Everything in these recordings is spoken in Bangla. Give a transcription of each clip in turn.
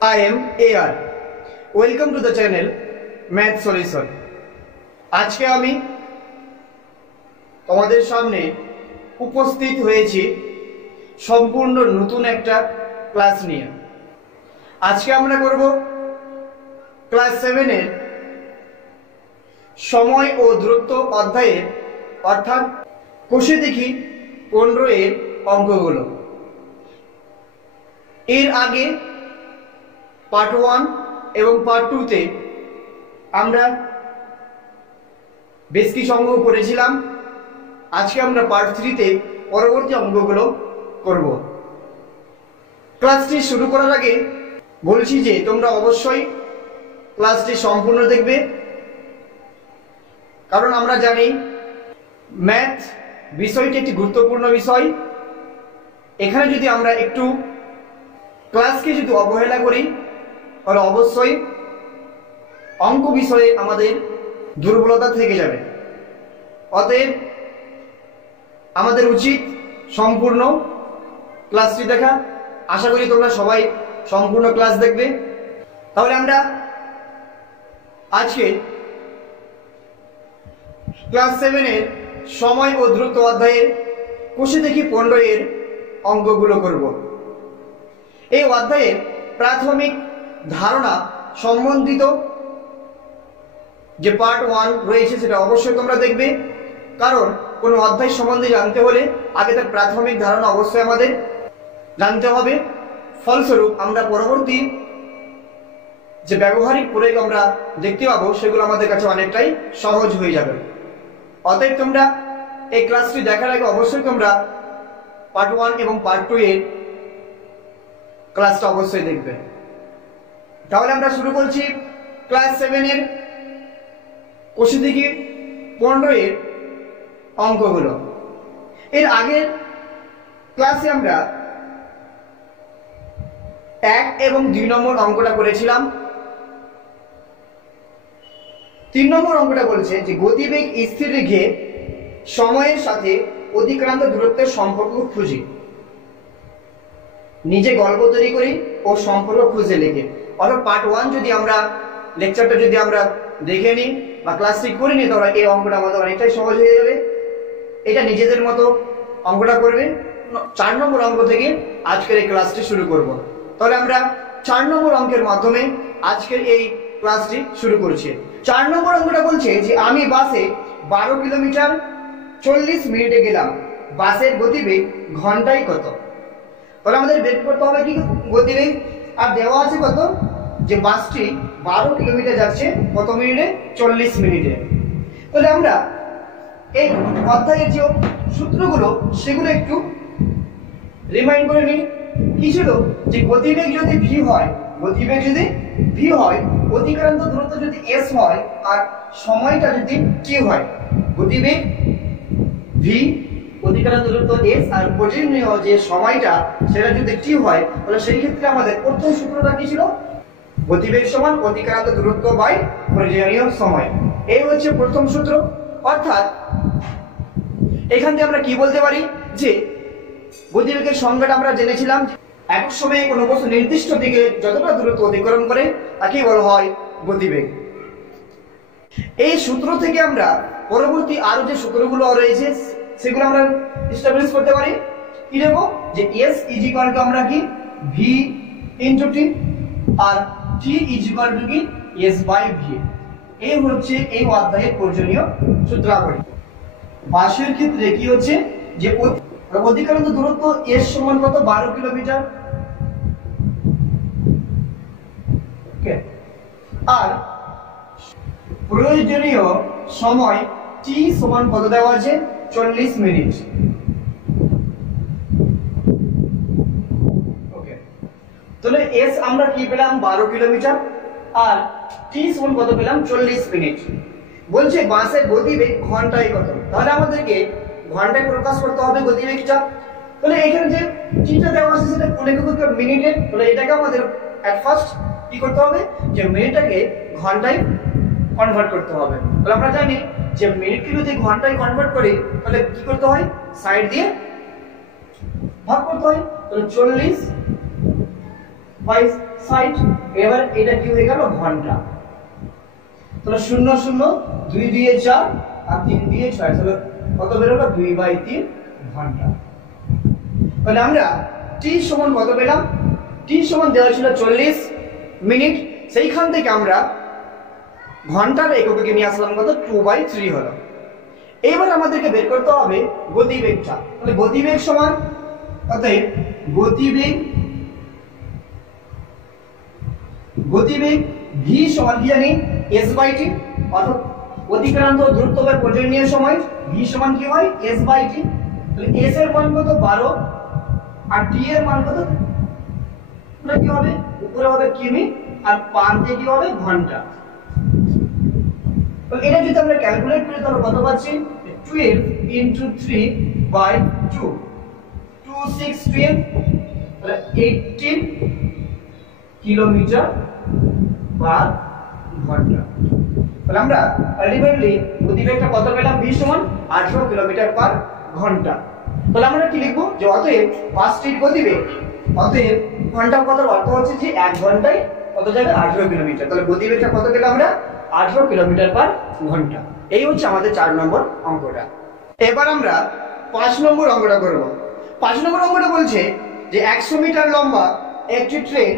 I am AR. Welcome to the channel Math Solution. আজকে আমি তোমাদের সামনে উপস্থিত হয়েছি সম্পূর্ণ নতুন একটা ক্লাস নিয়ে। আজকে আমরা করব ক্লাস 7 এর সময় ও দূরত্ব অধ্যায়ের অর্থাৎ কষে দেখি 15 এর অঙ্কগুলো। এর আগে পার্ট 1 এবং পার্ট 2 তে আমরা বেশ কিছু অঙ্ক করেছিলাম। আজকে আমরা পার্ট 3 তে পরবর্তী অঙ্কগুলো করব। ক্লাসটি শুরু করার আগে বলছি যে তোমরা অবশ্যই ক্লাসটি সম্পূর্ণ দেখবে, কারণ আমরা জানি ম্যাথ বিষয়টি একটি গুরুত্বপূর্ণ বিষয়। এখানে যদি আমরা একটু ক্লাসকে যদি অবহেলা করি তাহলে অবশ্যই অঙ্ক বিষয়ে আমাদের দুর্বলতা থেকে যাবে। অতএব আমাদের উচিত সম্পূর্ণ ক্লাসটি দেখা। আশা করি তোমরা সবাই সম্পূর্ণ ক্লাস দেখবে। তাহলে আমরা আজকে ক্লাস 7 এর সময় ও দূরত্ব অধ্যায়ের কষে দেখি 15 এর অঙ্কগুলো করব। এই অধ্যায়ের প্রাথমিক ধারণা সম্বন্ধিত যে পার্ট 1 রয়েছে সেটা অবশ্যই তোমরা দেখবে, কারণ কোনো অধ্যায় সম্বন্ধে জানতে হলে আগে তার প্রাথমিক ধারণা অবশ্যই আমাদের জানতে হবে। ফলস্বরূপ আমরা পরবর্তী যে ব্যবহারিক প্রয়োগ আমরা দেখতে পাবো সেগুলো আমাদের কাছে অনেকটাই সহজ হয়ে যাবে। অতএব তোমরা এই ক্লাসটি দেখার আগে অবশ্যই তোমরা পার্ট 1 এবং পার্ট 2 এর ক্লাসটা অবশ্যই দেখবে। তাহলে আমরা শুরু করছি ক্লাস 7 এর কষে দেখি 15 এর অঙ্কগুলো। এর আগের ক্লাসে আমরা 1 এবং 2 নম্বর অঙ্কটা করেছিলাম। 3 নম্বর অঙ্কটা বলছে যে গতিবেগ স্থির রেখে সময়ের সাথে অতিক্রান্ত দূরত্বের সম্পর্ক খুঁজি। নিজে গল্প তৈরি করি ও সম্পর্ক খুঁজে লেখে। অর্থাৎ পার্ট 1 যদি আমরা লেকচারটা যদি আমরা দেখে নিই বা ক্লাসটি করে নিই তাহলে এই অঙ্কটা আমাদের অনেকটাই সহজ হয়ে যাবে। এটা নিজেদের মতো অঙ্কটা করবে। 4 নম্বর অঙ্ক থেকে আজকের এই ক্লাসটি শুরু করব। তাহলে আমরা 4 নম্বর অঙ্কের মাধ্যমে আজকের এই ক্লাসটি শুরু করছি। 4 নম্বর অঙ্কটা বলছে যে আমি বাসে 12 কিলোমিটার 40 মিনিটে গেলাম, বাসের গতিবেগ ঘন্টায় কত? তাহলে আমাদের বের করতে হবে কি গতিবেগ, আর দেওয়া আছে কত যে বাসটি 12 কিলোমিটার যাচ্ছে কত মিনিটে? 40 মিনিটে। তাহলে আমরা এই অধ্যায়ের যে সূত্রগুলো সেগুলো একটু রিমাইন্ড করে নিই। কি ছিল যে গতিবেগ যদি ভি হয়, গতিবেগ যদি ভি হয়, অতিক্রান্ত দূরত্ব যদি এস হয় আর সময়টা যদি কি হয়, গতিবেগ ভি অতিক্রান্ত দূরত্ব এস আর প্রয়োজনীয় যে সময়টা সেটা যদি টি হয়, তাহলে সেই ক্ষেত্রে আমাদের প্রথম সূত্রটা কি ছিল? গতিবেগ সমান অতিক্রান্ত দূরত্ব বাই প্রয়োজনীয় সময়। এই হচ্ছে প্রথম সূত্র। অর্থাৎ এখান থেকে আমরা কি বলতে পারি যে গতিবেগের সংজ্ঞাটা আমরা জেনেছিলাম, এক সময়ে কোনো বস্তু নির্দিষ্ট দিকে যতটা দূরত্ব অতিক্রম করে তাকেই বলা হয় গতিবেগ। এই সূত্র থেকে আমরা পরবর্তী আরো যে সূত্রগুলো রয়েছে সেগুলো আমরা এস্টাবলিশ করতে পারি। কি দেব যে s ইজ ইকুয়াল টু আমরা কি v ইনটু t আর t ইজ ইকুয়াল টু কি s বাই v। এই হচ্ছে এই অধ্যায়ের প্রয়োজনীয় সূত্রাবলী। বাসের ক্ষেত্রে কি হচ্ছে যে অতিক্রান্ত দূরত্ব s সমান কত? 12 কিলোমিটার। ওকে, আর প্রয়োজনীয় সময় t সমান কত দেওয়া আছে? 40 মিনিট। ওকে, তাহলে s আমরা কি পেলাম? 12 কিলোমিটার আর t সমান কত পেলাম? 40 মিনিট। বলছে বাসের গতিবেগ ঘন্টায় কত? তাহলে আমাদেরকে ঘন্টায় প্রকাশ করতে হবে গতিবেগটা। তাহলে এখানে যে টিটা দেওয়া আছে সেটা কোন এককে? মিনিটে। তাহলে এটাকে আমাদের এট ফার্স্ট কি করতে হবে যে মিনিটটাকে ঘন্টায় কনভার্ট করতে হবে। তাহলে আমরা জানি যে মিনিটকে যদি ঘন্টায় কনভার্ট করি তাহলে কি করতে হয়? সাইড দিয়ে ভাগ করতে হয়। তাহলে 40 বাই 60, এবার এটা কি হয়ে গেল ঘন্টা। তাহলে 0 0 2 দিয়ে 4 আর 3 দিয়ে 6, তাহলে কত বের হলো 2/3 ঘন্টা। তাহলে আমরা t সমান কত পেলাম, t সমান দেওয়া ছিল 40 মিনিট, সেইখান থেকে আমরা ঘন্টার এককে নিয়ে আসলাম কত 2/3 হলো। এবার আমাদেরকে বের করতে হবে গতিবেগটা। তাহলে গতিবেগ সমান, অতএব গতিবেগ v সমান কি জানি s/t, অর্থাৎ অতিক্রান্ত দূরত্ব বা প্রয়োজনীয় সময় v সমান কি হয় s/t। তাহলে s এর মান কত 12 আর t এর মান কত, এটা কি হবে উপরে হবে কিমি আর প্রান্তে কি হবে ঘন্টা। তো এটা যদি আমরা ক্যালকুলেট করি তাহলে কত পাচ্ছি 12 * 3/2, 2 6 12, তাহলে 18 কিলোমিটার পার ঘন্টা। তাহলে আমরা আলটিমেটলি গতিবেগটা কত পেলাম v সমান 18 কিলোমিটার পার ঘন্টা। তাহলে আমরা কি লিখবো যে অতএব ফার্স্টের গতিবেগ, অতএব ঘন্টা কত অর্থ হচ্ছে যে 1 ঘন্টায় কত যাবে 18 কিলোমিটার। তাহলে গতিবেগটা কত পেলাম আমরা 18 কিলোমিটার পার ঘন্টা। এই হচ্ছে আমাদের 4 নম্বর অঙ্কটা। এবার আমরা 5 নম্বর অঙ্কটা করব। 5 নম্বর অঙ্কটা বলছে যে 100 মিটার লম্বা একটি ট্রেন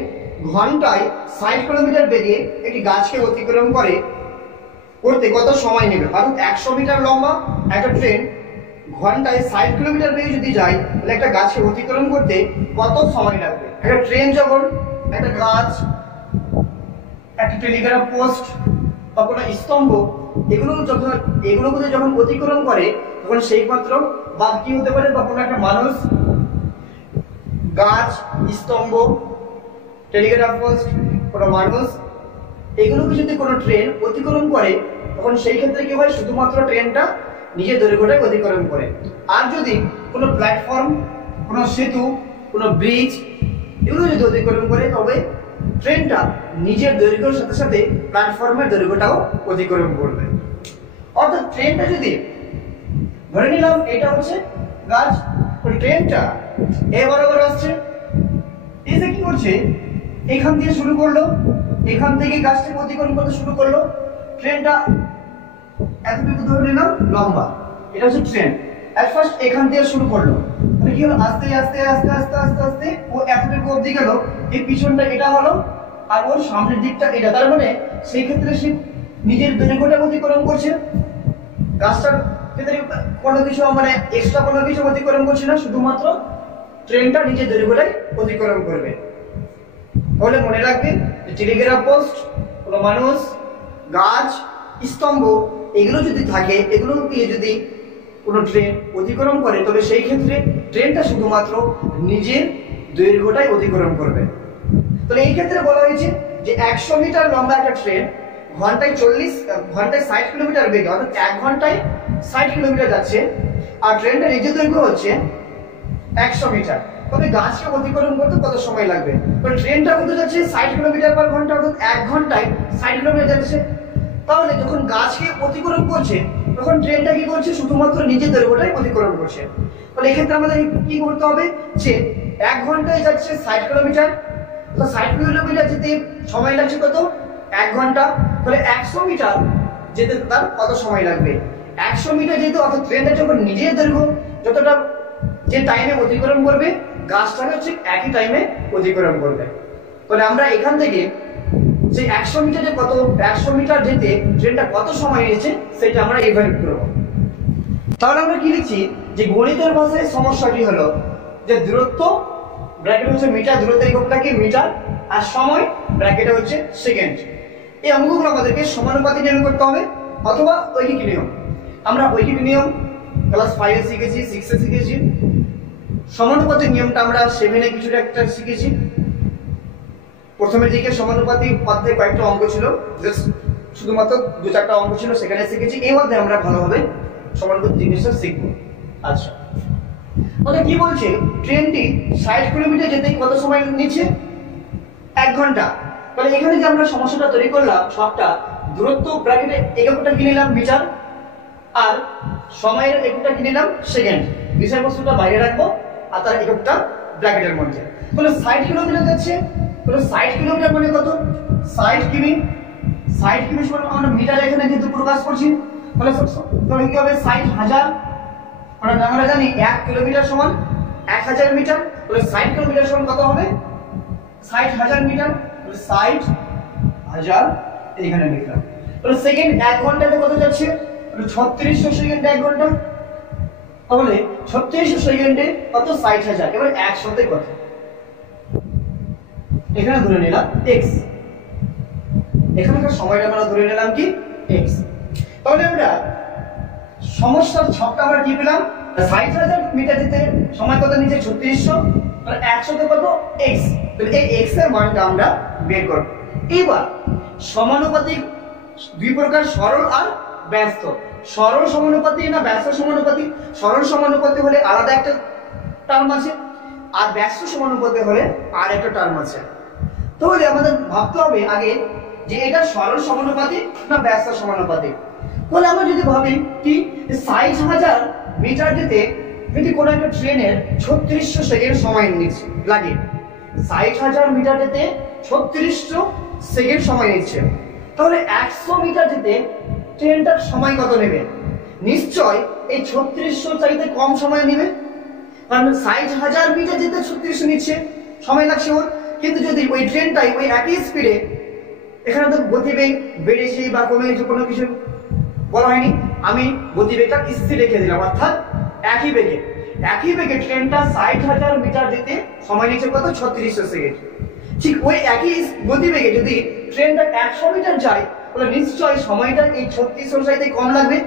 ঘন্টায় 60 কিলোমিটার বেগে একটি গাছকে অতিক্রম করতে কত সময় নেবে। অর্থাৎ 100 মিটার লম্বা একটা ট্রেন ঘন্টায় 60 কিলোমিটার বেগে যদি যায় তাহলে একটা গাছকে অতিক্রম করতে কত সময় লাগবে। একটা ট্রেন যখন একটা গাছ, একটা টেলিগ্রাফ পোস্ট বা কোনো স্তম্ভ এগুলোকে যখন অতিক্রম করে তখন সেই মাত্র বা কি হতে পারে, বা কোনো একটা মানুষ, গাছ, স্তম্ভ, টেলিগ্রাফ পোস্ট, কোনো মানুষ, এগুলোকে যদি কোনো ট্রেন অতিক্রম করে তখন সেই ক্ষেত্রে কি হয় শুধুমাত্র ট্রেনটা নিজের দৈর্ঘ্যটাই অতিক্রম করে। আর যদি কোনো প্ল্যাটফর্ম, কোনো সেতু, কোনো ব্রিজ এগুলো যদি অতিক্রম করে তবে ট্রেনটা নিজের দৈর্ঘ্যের সাথে সাথে প্ল্যাটফর্মের দৈর্ঘ্যটাও অতিক্রম করবে। অর্থাৎ ট্রেনটা যদি ধরে নিলাম এটা হচ্ছে গাছ, ট্রেনটা বরাবর আসছে, এসে কি করছে এখান থেকে শুরু করলো, এখান থেকে গাছটাকে অতিক্রম করতে শুরু করলো। ট্রেনটা এতটুকু ধরে নিলাম লম্বা, এটা হচ্ছে ট্রেন। এট ফার্স্ট এখান থেকে শুরু করলো, মানে কি হলো আস্তে আস্তে আস্তে আস্তে আস্তে আস্তে ও এতটুকু অবধি গেল, এই পিছনটা এটা হলো আর ওর সামনের দিকটা এটা। তার মানে সেই ক্ষেত্রে সে নিজের দৈর্ঘ্যটা অতিক্রম করছে, গাছটার ক্ষেত্রে কোনো কিছু মানে এক্সট্রা কোনো কিছু অতিক্রম করছে না, শুধুমাত্র ট্রেনটা নিজের দৈর্ঘ্যটাই অতিক্রম করবে। তাহলে মনে রাখবে যে টেলিগ্রাফ পোস্ট, কোনো মানুষ, গাছ, স্তম্ভ এগুলো যদি থাকে, এগুলো দিয়ে যদি কোনো ট্রেন অতিক্রম করে তবে সেই ক্ষেত্রে ট্রেনটা শুধুমাত্র নিজের দৈর্ঘ্যটাই অতিক্রম করবে। তাহলে এই ক্ষেত্রে বলা হয়েছে যে 100 মিটার লম্বা একটা ট্রেন ঘন্টায় 60 কিলোমিটার বেগে, অর্থাৎ 1 ঘন্টায় 60 কিলোমিটার যাচ্ছে, আর ট্রেনটা নিজের দৈর্ঘ্য হচ্ছে 100 মিটার। তবে গাছকে অতিক্রম করতে কত সময় লাগবে? কারণ ট্রেনটা কত যাচ্ছে 60 কিলোমিটার পার ঘন্টা, অর্থাৎ 1 ঘন্টায় 60 কিলোমিটার যাচ্ছে। তাহলে যখন গাছকে অতিক্রম করছে তখন ট্রেনটা কি করছে শুধুমাত্র নিজের দৈর্ঘ্যটাই অতিক্রম করছে। তাহলে এক্ষেত্রে আমাদের কি করতে হবে যে 1 ঘন্টায় যাচ্ছে 60 কিলোমিটার, তো 60 কিলোমিটার যেতে সময় লাগছে কত 1 ঘন্টা। তাহলে 100 মিটার যেতে তার কত সময় লাগবে? 100 মিটার যেতে, অর্থাৎ ট্রেনটা যখন নিজের দৈর্ঘ্য যতটা যে টাইমে অতিক্রম করবে গাছটা হচ্ছে একই টাইমে অতিক্রম করবে। তাহলে আমরা এখান থেকে যে 100 মিটারে কত 100 মিটার যেতে ট্রেনটা কত সময় নিয়েছে সেটা আমরা ইভ্যালুয়েট করব। তাহলে আমরা কি লিখছি যে গণিতের ভাষায় সমস্যাটি হলো যে দূরত্ব ব্র্যাকেট হচ্ছে মিটার, দূরত্বের এককটা কি মিটার, আর সময় ব্র্যাকেটে হচ্ছে সেকেন্ড। এই অঙ্কগুলো আমাদেরকে সমানুপাতি নিয়ম করতে হবে অথবা ঐকিক নিয়ম। আমরা ঐকিক নিয়ম ক্লাস 5 এ শিখেছি, 6 এ শিখেছি। সমানুপাতিক নিয়মটা আমরা 7 এ কিছুটা একটা শিখেছি। প্রথমের দিকে সমানুপাতি অধ্যায়ে কয়েকটা অঙ্ক ছিল, জাস্ট শুধুমাত্র 2-4টা অঙ্ক ছিল, সেখানে শিখেছি। এই মধ্যে আমরা ভালোভাবে সমানুপাতিক জিনিসটা শিখবো। আচ্ছা, তাহলে কি বলছে ট্রেনটি 60 কিলোমিটার যেতে কত সময় নিচ্ছে? 1 ঘন্টা। তাহলে এখানে যে আমরা সমস্যাটা তৈরি করলাম সবটা দূরত্ব ব্র্যাকেটে এককটা কি নিলাম মিটার, আর সময়ের এককটা কি নিলাম সেকেন্ড। বিষয়বস্তুটা বাইরে রাখবো আর তার এককটা ব্র্যাকেটের মধ্যে। তাহলে 60 কিলোমিটার যাচ্ছে তাহলে 60 কিলোমিটার মানে কত? 60 কিমি। 60 কিমি সমান আমরা মিটার এখানে যেহেতু প্রকাশ করছি, তাহলে কি হবে? 60,000। আমরা জানি 1 কিলোমিটার সমান 1000 মিটার। তাহলে 60 কিলোমিটার সমান কত হবে? 60,000 মিটার। তাহলে 60,000 এখানে লিখলাম। তাহলে সেকেন্ড 1 ঘন্টাতে কত যাচ্ছে? 3600 সেকেন্ড 1 ঘন্টা। তাহলে 3600 সেকেন্ডে কত? 60,000। এবার 100তে কত? এখানে ধরে নিলাম x। এখানকার সময়টা আমরা ধরে নিলাম কি? x। তাহলে আমরা সমস্যার ছকটা আমরা কি পেলাম? 60,000 মিটার যেতে সময় কত নিচে? 3600। তাহলে 100তে কত? x। তাহলে এই x এর মানটা আমরা বের করব। এবার সমানুপাতিক দুই প্রকার, সরল আর ব্যস্ত। সরল সমানুপাতি না ব্যস্ত সমানুপাতি? সরল সমানুপাতি হলে আলাদা একটা টার্ম আছে, আর ব্যস্ত সমানুপাতি হলে আর একটা টার্ম আছে। তাহলে আমাদের ভাবতে হবে আগে যে এটা সরল সমানুপাতি না ব্যস্ত সমানুপাতি। তাহলে আমরা যদি ভাবি কি 60,000 মিটার যেতে যদি কোনো একটা ট্রেনের 3600 সেকেন্ড সময় লাগে, 60,000 মিটার যেতে 3600 সেকেন্ড সময় নিচ্ছে, তাহলে 100 মিটার যেতে ট্রেনটার সময় কত নেবে? নিশ্চয় এই 3600 চাইতে কম সময় নেবে, কারণ 60,000 মিটার যেতে 3600 নিচ্ছে, সময় লাগছে ওর। কিন্তু যদি ওই ট্রেনটাই ওই একই স্পিডে, এখানে তো গতিবেগ বেড়েছে বা কমেছে কোনো কিছু বলা হয়নি, আমি গতিবেগটা স্থির রেখে দিলাম, অর্থাৎ একই বেগে ট্রেনটা 60,000 মিটার যেতে সময় নিচ্ছে কত? 3600 সেকেন্ড। ঠিক ওই একই গতিবেগে যদি ট্রেনটা 100 মিটার যায়, তাহলে নিশ্চয় সময়টা এই 3600 চাইতে কম লাগবে,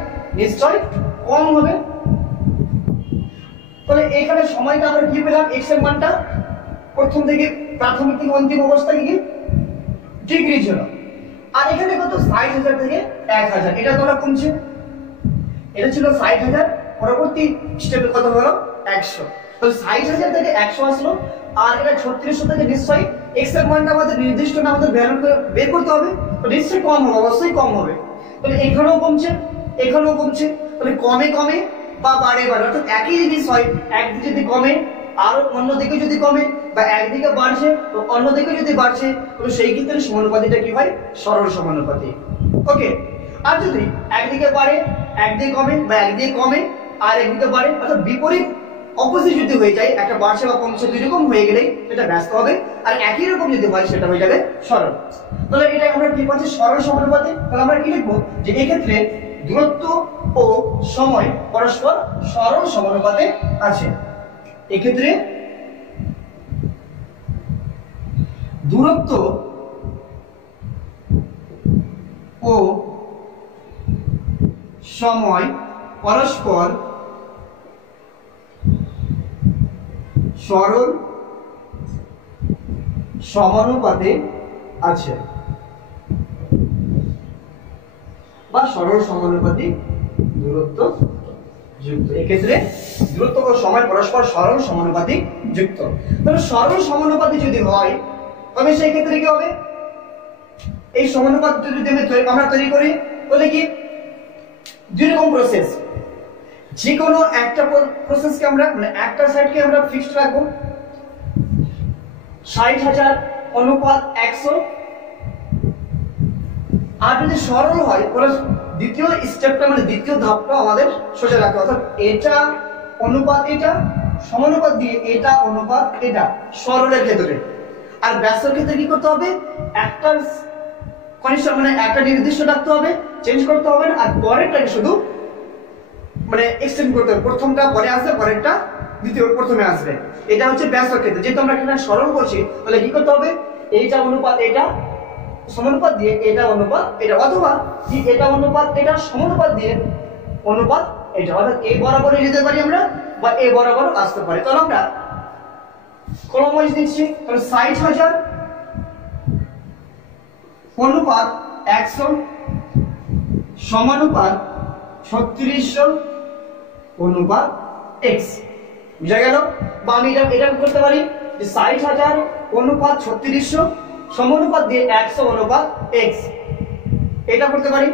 নিশ্চয় কম হবে। তাহলে এখানে সময়টা আমরা কি পেলাম? x এর মানটা প্রথম থেকে প্রাথমিক থেকে অন্তিম অবস্থা কি ডিগ্রি ছিল, আর এখানে কত? 60,000 থেকে 1000। এটা তো কমছে, এটা ছিল 60,000, পরবর্তী স্টেপে কত হলো? 100। তো 60,000 থেকে 100 আসলো, আর এটা 3600 থেকে নিশ্চয়ই x এর মানটা আমাদের নির্দিষ্ট না, আমাদের ভ্যালু বের করতে হবে, তো নিশ্চয়ই কম হবে, অবশ্যই কম হবে। তাহলে এখানেও কমছে, এখানেও কমছে, তাহলে কমে কমে বা বাড়ে বাড়ে, অর্থাৎ একই জিনিস হয়, একদিকে যদি কমে আর অন্যদিকে যদি কমে, বা একদিকে বাড়ছে তো অন্যদিকে যদি বাড়ছে, তাহলে সেই ক্ষেত্রে সমানুপাতিটা কি হয়? সরল সমানুপাতি। ওকে। আর যদি একদিকে বাড়ে একদিকে কমে, বা একদিকে কমে আর একদিকে বাড়ে, অর্থাৎ বিপরীত অপোজিট যদি হয়ে যায়, একটা বাড়ছে বা কমছে দুই রকম হয়ে গেলে সেটা ব্যস্ত হবে, আর একই রকম যদি হয় সেটা হয়ে যাবে সরল। তাহলে এটা আমরা কি পাচ্ছি? সরল সমানুপাতি। তাহলে আমরা কি লিখবো? যে এই ক্ষেত্রে দূরত্ব ও সময় পরস্পর সরল সমানুপাতে আছে। এক্ষেত্রে দূরত্ব ও সময় পরস্পর সরল সমানুপাতে আছে, বা সরল সমানুপাতিক দূরত্ব যুক্ত। এক্ষেত্রে দূরত্ব ও সময় পরস্পর সরল সমানুপাতিক যুক্ত। তাহলে সরল সমানুপাতি যদি হয়, তবে সেই ক্ষেত্রে কি হবে? এই সমানুপাত যদি আমরা তৈরি করি, তাহলে কি দুই রকম প্রসেস, যে কোনো একটা প্রসেসকে আমরা মানে একটা সাইডকে আমরা ফিক্সড রাখবো 60,000 অনুপাত 100, আর যদি সরল হয় তাহলে দ্বিতীয় স্টেপটা মানে দ্বিতীয় ধাপটা আমাদের সোজা রাখতে, অর্থাৎ এটা অনুপাত এটা সমানুপাত দিয়ে এটা অনুপাত এটা সরলের ক্ষেত্রে। আর ব্যস্তের ক্ষেত্রে কি করতে হবে? একটা কনিষ্ঠ মানে একটা নির্দিষ্ট রাখতে হবে, চেঞ্জ করতে হবে না, আর পরেরটাকে শুধু মানে এক্সটেন্ড করতে হবে, প্রথমটা পরে আসবে, পরেরটা দ্বিতীয় প্রথমে আসবে। এটা হচ্ছে ব্যস্তের ক্ষেত্রে। যেহেতু আমরা এখানে সরল করছি, তাহলে কি করতে হবে? এইটা অনুপাত এটা সমানুপাত দিয়ে এটা অনুপাত এটা, অথবা কি এটা অনুপাত এটা সমানুপাত দিয়ে অনুপাত এটা, অর্থাৎ এই বরাবর যেতে পারি আমরা, বা এই বরাবর আসতে পারি। তাহলে আমরা কলম ওয়াইজ দিচ্ছি। তাহলে 60,000 অনুপাত 100 সমানুপাত 3600 অনুপাত x। বুঝা গেল? বা আমি এটা করতে পারি যে 60,000 অনুপাত 3600 সমানুপাত দিয়ে 100 অনুপাত x, এটা করতে পারি।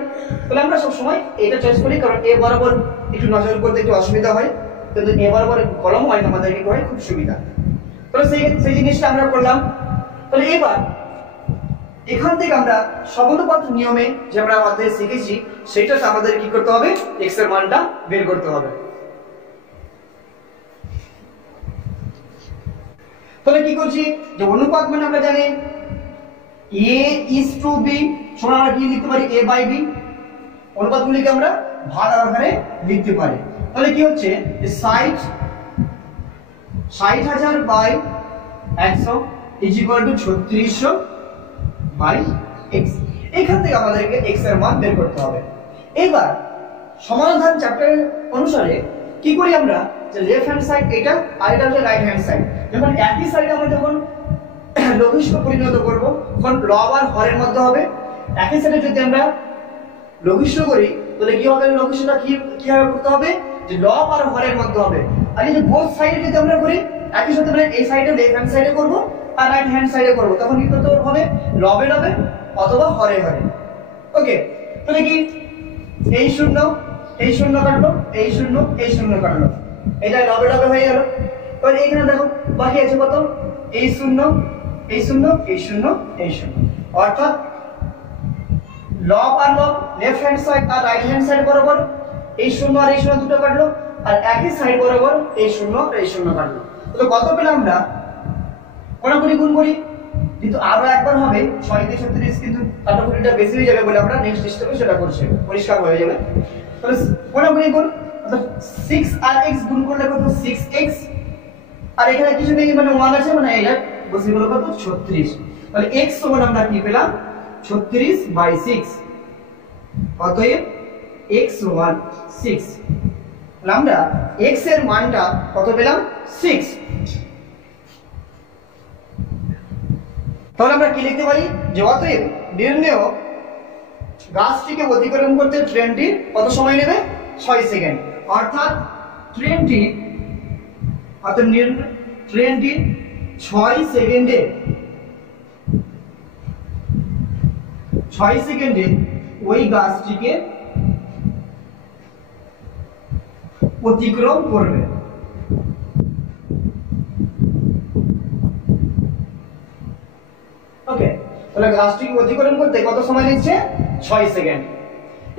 তাহলে আমরা সব সময় এটা চয়েস করি, কারণ এ বরাবর একটু নজর করতে একটু অসুবিধা হয়, কিন্তু এ বরাবর কলম ওয়াইজ আমাদের কি হয় খুব সুবিধা। তাহলে সেই জিনিসটা আমরা করলাম। তাহলে এবার এখান থেকে আমরা সমানুপাত নিয়মে যে আমরা অধ্যায়ে শিখেছি সেটা আমাদের কি করতে হবে, x এর মানটা বের করতে হবে। তাহলে কি করছি, যে অনুপাত মানে আমরা জানি a:b সমান আমরা কি লিখতে পারি, a/b। অনুপাতগুলিকে আমরা ভাগ আকারে লিখতে পারি। তাহলে কি হচ্ছে, 60,000 by 100 is equal to 3600 by x। এখান থেকে আমাদেরকে x এর মান বের করতে হবে। এবার সমাধান চ্যাপ্টার অনুসারে কি করি আমরা, যে লেফট হ্যান্ড সাইড এটা আর এটা হচ্ছে রাইট হ্যান্ড সাইড, যখন একই সাইডে আমরা যখন লঘিষ্ঠ পরিণত করব তখন লব আর হরের মধ্যে হবে। একই সাইডে যদি আমরা লঘিষ্ঠ করি তাহলে কি হবে, লঘিষ্ঠটা কিভাবে করতে হবে, যে লব আর হরের মধ্যে হবে। আর এই যে বোথ সাইডে যদি আমরা করি একই সাথে, মানে এই সাইডে লেফট হ্যান্ড সাইডে করব আর রাইট হ্যান্ড সাইডে করব, তখন কি করতে হবে, লবে লবে অথবা হরে হরে। ওকে, তাহলে কি এই শূন্য এই শূন্য কাটলো, এই শূন্য এই শূন্য কাটলো, এটা লবে লবে হয়ে গেল। এবার এইখানে দেখো বাকি আছে কত, এই শূন্য এই শূন্য এই শূন্য এই শূন্য, অর্থাৎ লব আর লব লেফট হ্যান্ড সাইড আর রাইট হ্যান্ড সাইড বরাবর এই শূন্য আর এই শূন্য দুটো কাটলো, আর একই সাইড বরাবর এই শূন্য আর এই শূন্য কাটলো। তো কত পেলাম আমরা, কোনাকুনি গুণ করি, কিন্তু আরো একবার হবে 6 দিয়ে 36, কিন্তু কাটাকুটিটা বেশি হয়ে যাবে বলে আমরা নেক্সট স্টেপে সেটা করছি, পরিষ্কার হয়ে যাবে। তাহলে কোনাকুনি গুণ, অর্থাৎ 6 আর x গুণ করলে কত, 6x, আর এখানে কিছু নেই মানে 1 আছে, মানে এটা বসে গেল কত, 36। তাহলে x সমান আমরা কি পেলাম, 36/6। অতএব x সমান 6। তাহলে আমরা x এর মানটা কত পেলাম, 6। তাহলে আমরা কি লিখতে পারি, যে অতএব নির্ণেয় গাছটিকে অতিক্রম করতে ট্রেনটি কত সময় নেবে, 6 সেকেন্ড। অর্থাৎ ট্রেনটি 6 সেকেন্ডে ওই গাছটিকে অতিক্রম করবে। ওকে, তাহলে গাছটিকে অতিক্রম করতে কত সময় নিচ্ছে, 6 সেকেন্ড।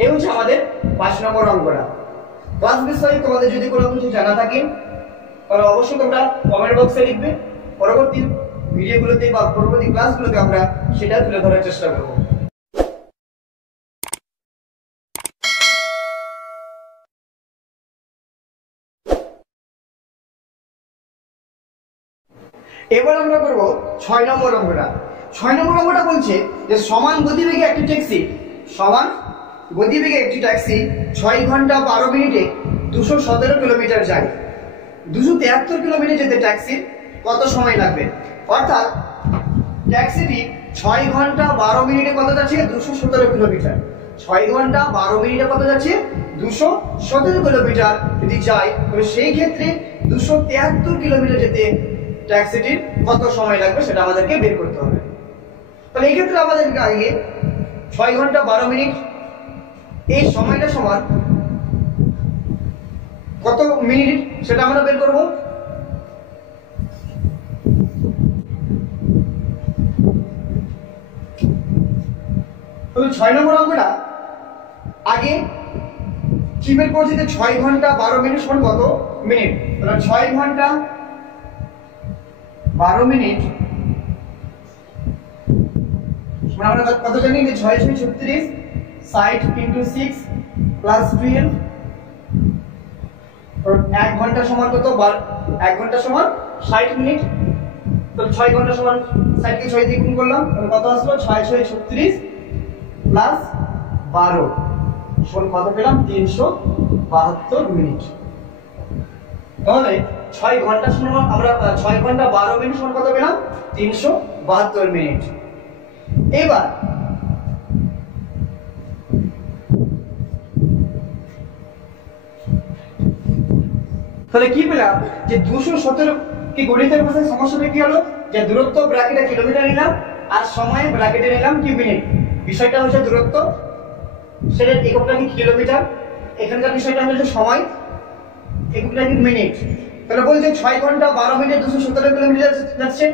এই হচ্ছে আমাদের 5 নম্বর অঙ্কটা। ক্লাস বিষয়ে তোমাদের যদি কোনো কিছু জানা থাকে তাহলে অবশ্যই তোমরা কমেন্ট বক্সে লিখবে, পরবর্তী ভিডিওগুলোতে বা পরবর্তী ক্লাসগুলোতে আমরা সেটা তুলে ধরার চেষ্টা করব। এবার আমরা করব 6 নম্বর অঙ্কটা। 6 নম্বর অঙ্কটা বলছে যে সমান গতিবেগে একটি ট্যাক্সি 6 ঘন্টা 12 মিনিটে 217 কিলোমিটার যায়। 273 কিলোমিটার যেতে ট্যাক্সির কত সময় লাগবে? অর্থাৎ ট্যাক্সিটি 6 ঘন্টা 12 মিনিটে কত যাচ্ছে, 217 কিলোমিটার। 6 ঘন্টা 12 মিনিটে কত যাচ্ছে, 217 কিলোমিটার যদি যায়, তবে সেই ক্ষেত্রে 273 কিলোমিটার যেতে ট্যাক্সিটির কত সময় লাগবে সেটা আমাদেরকে বের করতে হবে। তাহলে এই ক্ষেত্রে আমাদেরকে আগে 6 ঘন্টা 12 মিনিট এই সময়টা সমান কত মিনিট সেটা আমরা বের করব। তাহলে 6 নম্বর অঙ্কটা আগে কি বের করছি, যে 6 ঘন্টা 12 মিনিট সমান কত মিনিট। তাহলে 6 ঘন্টা 12 মিনিট আমরা কত জানি, যে 6 6 36, 60 × 6 + 12, और 1 ঘন্টা সমান কত, 1 ঘন্টা সমান 60 মিনিট। তো 6 ঘন্টা সমান 60 কে 6 দিয়ে গুণ করলাম, তাহলে কত আসলো, 6 6 36 + 12 সমান কত পেলাম, 372 মিনিট। তাহলে 6 ঘন্টা সমান আমরা 6 ঘন্টা 12 মিনিট সমান কত পেলাম, 372 মিনিট। এবার তাহলে কি পেলাম, যে 217 কি গণিতের ভাষায় সমস্যাটা কি হলো, যে দূরত্ব ব্র্যাকেটে কিলোমিটার নিলাম আর সময় ব্র্যাকেটে নিলাম কি মিনিট। বিষয়টা হচ্ছে দূরত্ব, সেটার এককটা কি কিলোমিটার, এখানকার বিষয়টা হচ্ছে সময়, এককটা কি মিনিট। তাহলে বলছে 6 ঘন্টা 12 মিনিটে 217 কিলোমিটার যাচ্ছে।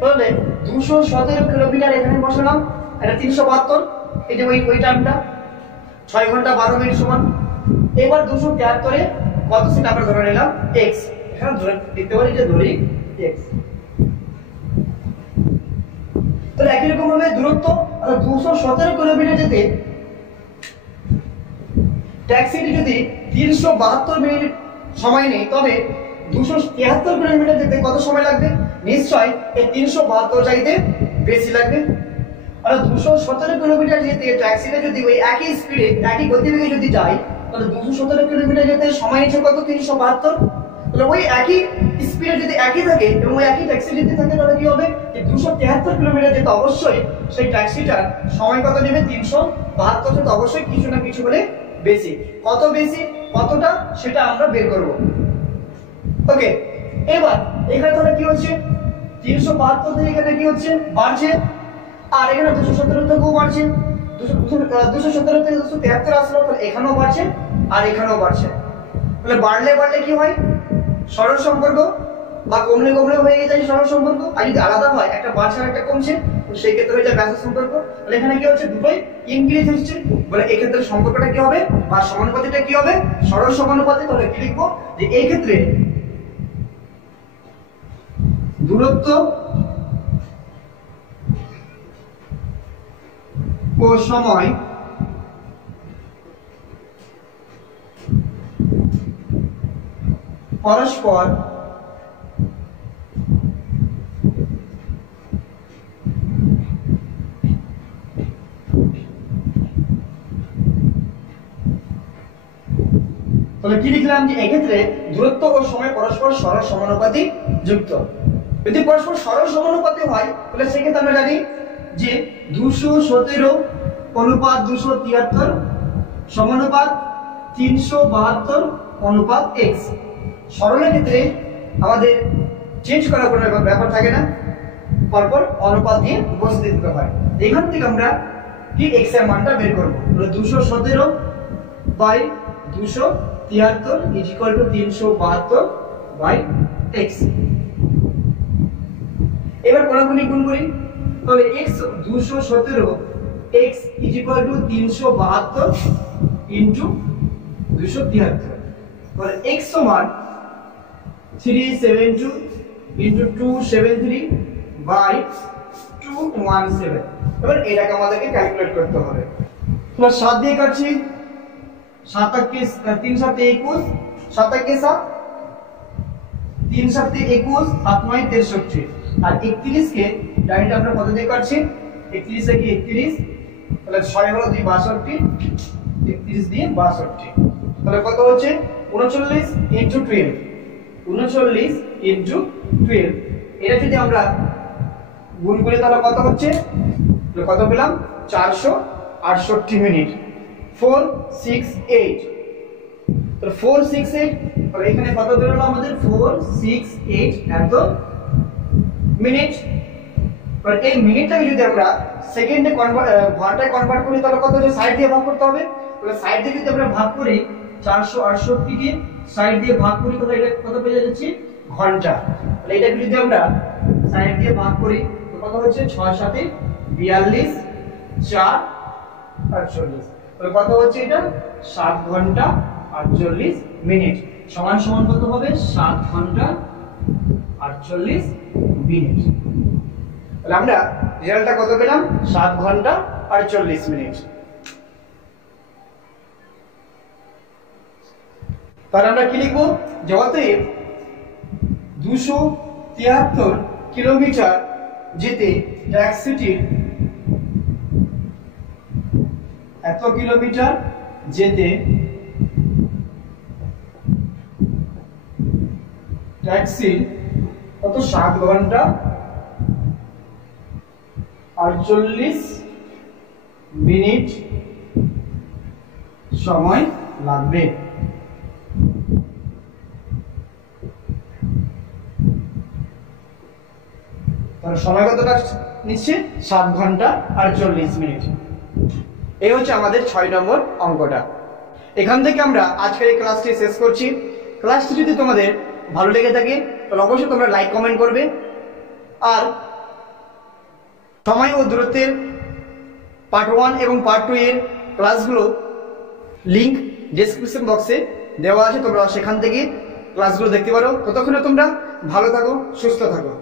তাহলে 217 কিলোমিটার এখানে বসালাম, এটা 372, এই যে ওই টার্মটা 6 ঘন্টা 12 মিনিট সমান। এবার 273 এ কত সেটা আমরা ধরে নিলাম x, এখানে ধরে দিতে পারি যে ধরি x। তাহলে একই রকম ভাবে দূরত্ব, অর্থাৎ 217 কিলোমিটার যেতে ট্যাক্সিটি যদি 372 মিনিট সময় নেই, তবে 273 কিলোমিটার যেতে কত সময় লাগবে? নিশ্চয় এই 372 চাইতে বেশি লাগবে। আর 217 কিলোমিটার যেতে ট্যাক্সিটা যদি ওই একই স্পিডে একই গতিবেগে যদি যায়, তাহলে 217 কিলোমিটার যেতে সময় নিচ্ছে কত? 372। তাহলে ওই একই স্পিডে যদি একই থাকে এবং ওই একই ট্যাক্সি যদি থাকে, তাহলে কি হবে? যে 273 কিলোমিটার যেতে অবশ্যই সেই ট্যাক্সিটার সময় কত নেবে? 372, যেতে অবশ্যই কিছু না কিছু বলে বেশি। কত বেশি, কতটা, সেটা আমরা বের করব। ওকে, এবার এখানে তাহলে কি হচ্ছে? 372 থেকে এখানে কি হচ্ছে? বাড়ছে। আর এখানে 217 থেকেও বাড়ছে, 217 থেকে 273 আসলো, তাহলে এখানেও বাড়ছে আর এখানেও বাড়ছে। তাহলে বাড়লে কি হয়? সরল সম্পর্ক, বা কমলে হয়ে যায় সরল সম্পর্ক। আর যদি আলাদা হয়, একটা বাড়ছে আর একটা কমছে, সেই ক্ষেত্রে হয়ে যায় ব্যাসার্ধ সম্পর্ক। তাহলে এখানে কি হচ্ছে? দুটোই ইনক্রিজ হচ্ছে, বলে এই ক্ষেত্রে সম্পর্কটা কি হবে? বা সমানুপাতিটা কি হবে? সরল সমানুপাতি। তাহলে কি লিখবো? যে এই ক্ষেত্রে দূরত্ব ও সময় পরস্পর তাহলে কি লিখলাম? যে এক্ষেত্রে দূরত্ব ও সময় পরস্পর সরল সমানুপাতি যুক্ত। যদি পরস্পর সরল সমানুপাতি হয়, তাহলে সেক্ষেত্রে আমরা জানি যে 217 অনুপাত 273 সমানুপাত 372 অনুপাত x। সরলের ক্ষেত্রে আমাদের চেঞ্জ করার কোনো ব্যাপার থাকে না, পরপর অনুপাত দিয়ে বসে দিতে হয়। এখান থেকে আমরা কি x এর মানটা বের করব। তাহলে 217 by 273 is equal to 372 by x। এবার কোনাকুনি গুণ করি, তাহলে x 217 x is equal to 372 into 273। তাহলে x সমান 372 ইনটু 273 বাই 217। এবার এটাকে আমাদেরকে ক্যালকুলেট করতে হবে। তাহলে 7 দিয়ে কাটছি, 7 কে 3 7 21, 7 কে 7, 3 7 21, 7 9 63। আর 31 কে ডাইরেক্ট আমরা কত দিয়ে কাটছি? 31 এ কি 31, তাহলে 6 হলো 2 62, 31 দিয়ে 62। তাহলে কত হচ্ছে? 39 ইনটু 12, 39 ইনটু 12। এটা যদি আমরা গুণ করি তাহলে কত হচ্ছে? কত পেলাম? 468 মিনিট। 468, তাহলে 468, তাহলে এখানে কত বেরোলো আমাদের? 468 এত মিনিট। আর এই মিনিটটাকে যদি আমরা সেকেন্ডে ঘন্টায় কনভার্ট করি, তাহলে কত হচ্ছে? 60 দিয়ে ভাগ করতে হবে। তাহলে 60 দিয়ে যদি আমরা ভাগ করি, 468 কে 60 দিয়ে ভাগ করি, তাহলে এটা কত পেয়ে যাচ্ছে? ঘন্টা। তাহলে এটাকে যদি আমরা 60 দিয়ে ভাগ করি, তো কত হচ্ছে? 6 7 42, 4 48। তাহলে কত হচ্ছে? এটা 7 ঘন্টা 48 মিনিট। সমান সমান কত হবে? 7 ঘন্টা 48 মিনিট। তাহলে আমরা রেজাল্টটা কত পেলাম? 7 ঘন্টা 48 মিনিট। তাহলে আমরা কি লিখবো? যে অতএব 273 কিলোমিটার যেতে ট্যাক্সিটির এত কিলোমিটার যেতে ট্যাক্সি কত? 7 ঘন্টা 48 মিনিট সময় লাগবে। তাহলে সময় কতটা নিচ্ছে? 7 ঘন্টা 48 মিনিট। এই হচ্ছে আমাদের 6 নম্বর অঙ্কটা। এখান থেকে আমরা আজকের এই ক্লাসটি শেষ করছি। ক্লাসটি যদি তোমাদের ভালো লেগে থাকে, তাহলে অবশ্যই তোমরা লাইক কমেন্ট করবে। আর সময় ও দূরত্বের পার্ট 1 এবং পার্ট 2 এর ক্লাসগুলো লিংক ডেসক্রিপশন বক্সে দেওয়া আছে, তোমরা সেখান থেকে ক্লাসগুলো দেখতে পারো। ততক্ষণে তোমরা ভালো থাকো, সুস্থ থাকো।